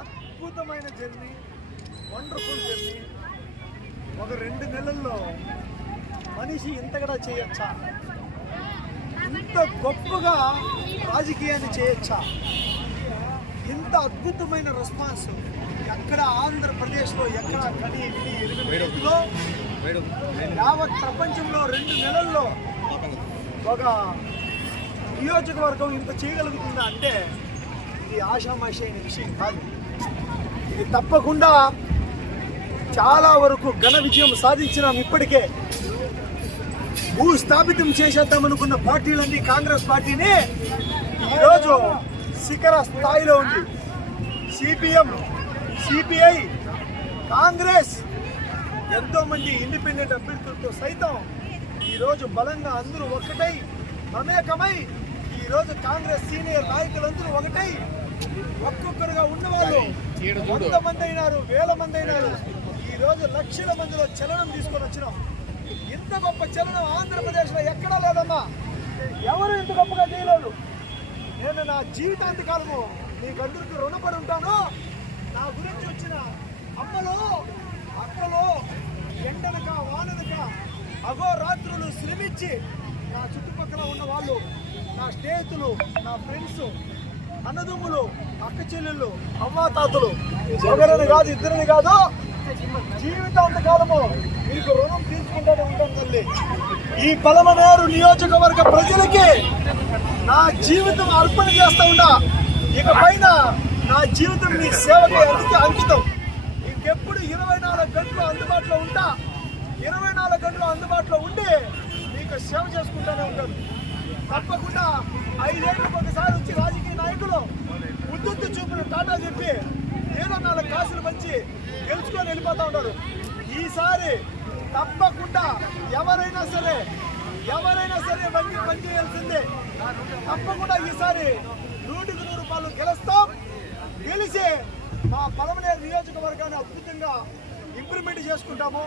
అద్భుతమైన journey, wonderful journey. ఒక 2 నెలల్లో మనిషి ఇంతగా చేయొచ్చా? ఇంత గొప్పగా రాజకీయాన్ని చేయొచ్చా? ఇంత అద్భుతమైన రెస్పాన్స్ ఎక్కడ ఆంధ్రప్రదేశ్లో ఎక్కడ కని ఎరుగలో యావత్ ప్రపంచంలో 2 నెలల్లో ఒక నియోజకవర్గం ఇంత చేయగలుగుతుందా అంటే ఇది ఆషామాషి అయిన విషయం కాదు. ఇది తప్పకుండా చాలా వరకు ఘన విజయం సాధించినాం. ఇప్పటికే భూస్థాపితం చేసేద్దామనుకున్న పార్టీలన్నీ కాంగ్రెస్ పార్టీని ఈరోజు శిఖర స్థాయిలో ఉంది. సిపిఎం, సిపిఐ, కాంగ్రెస్, ఎంతోమంది ఇండిపెండెంట్ అభ్యర్థులతో సైతం ఈరోజు బలంగా అందరూ ఒక్కటై మమేకమై ఈరోజు కాంగ్రెస్ సీనియర్ నాయకులందరూ ఒకటై ఒక్కొక్కరుగా ఉన్నవాళ్ళు 100 మంది అయినారు, 1000 మంది అయినారు. ఈరోజు లక్షల మందిలో చలనం తీసుకొని వచ్చినాం. ఇంత గొప్ప చలనం ఆంధ్రప్రదేశ్లో ఎక్కడా లేదమ్మా. ఎవరు ఇంత గొప్పగా చేయలేదు. నేను నా జీవితాంతకాలము మీకందరికీ రుణపడి ఉంటాను. నా గురించి వచ్చిన అమ్మలో, అక్కలో, ఎండనక వాననక అహోరాత్రులు శ్రమించి నా చుట్టుపక్కల ఉన్న వాళ్ళు, నా స్నేహితులు, నా ఫ్రెండ్స్, అన్నదమ్ములు, అక్క చెల్లెళ్ళు, అమ్మాతాతలు, ఒకరిని కాదు, ఇద్దరిని కాదు, జీవితాంతకాలము మీకు రుణం తీసుకుంటూనే ఉంటాం తల్లి. ఈ పలమనేరు నియోజకవర్గ ప్రజలకి నా జీవితం అర్పణ చేస్తా ఉన్నా. ఇక పైన నా జీవితం మీ సేవకి అంకితం. ఇంకెప్పుడు 24 గంటలు అందుబాటులో ఉంటా. 24 గంటలు అందుబాటులో ఉండి మీకు సేవ చేసుకుంటూనే ఉంటాను. తప్పకుండా 5 ఏళ్ళకు ఒకసారి వచ్చి రాజకీయ నాయకులు ఉద్దుత్తు చూపులు టాటా చెప్పి ఏదో 4 కాసులు మంచి గెలుచుకొని వెళ్ళిపోతూ ఉంటారు. ఈసారి తప్పకుండా ఎవరైనా సరే వంగి పనిచేయాల్సిందే. తప్పకుండా ఈసారి 100కి 100 రూపాయలు గెలుస్తాం. గెలిచి మా పలమనేరు నియోజకవర్గాన్ని అద్భుతంగా ఇంప్రూవ్మెంట్ చేసుకుంటాము.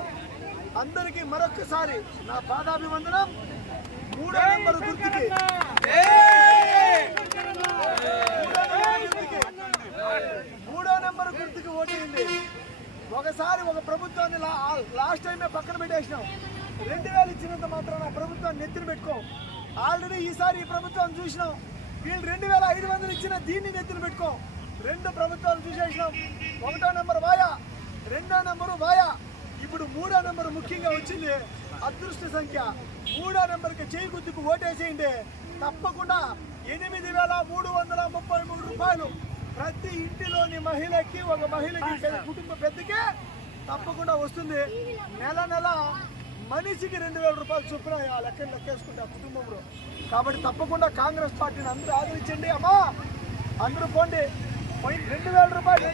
అందరికీ మరొక్కసారి నా పాదాభివందనం. 3వ నెంబర్ గుర్తుకి ఓటేయండి. ఒకసారి ఒక ప్రభుత్వాన్ని లాస్ట్ టైమే పక్కన పెట్టేసినాం. 2000 ఇచ్చినంత మాత్రం నా ప్రభుత్వాన్ని నెత్తిన పెట్టుకోం. ఆల్రెడీ ఈసారి ఈ ప్రభుత్వాన్ని చూసినాం. వీళ్ళు 2500 ఇచ్చిన దీన్ని నెత్తిన పెట్టుకోం. 2 ప్రభుత్వాలు చూసేసినాం. 1వ నెంబర్ వాయా, 2వ నెంబరు వాయా, ఇప్పుడు 3వ నెంబర్ ముఖ్యంగా వచ్చింది. అదృష్ట సంఖ్య 3వ నెంబర్కి చేయి గుర్తుకు ఓటేసేయండి. తప్పకుండా 8333 రూపాయలు ప్రతి ఇంటిలోని మహిళకి, ఒక మహిళకి, కుటుంబ పెద్దకి తప్పకుండా వస్తుంది. నెల మనిషికి 2000 రూపాయలు చొప్పున ఆ లెక్కేసుకుంటే ఆ కుటుంబంలో. కాబట్టి తప్పకుండా కాంగ్రెస్ పార్టీని అందరూ ఆదరించండి అమ్మా. అందరూ పోండి. 2000 రూపాయలు.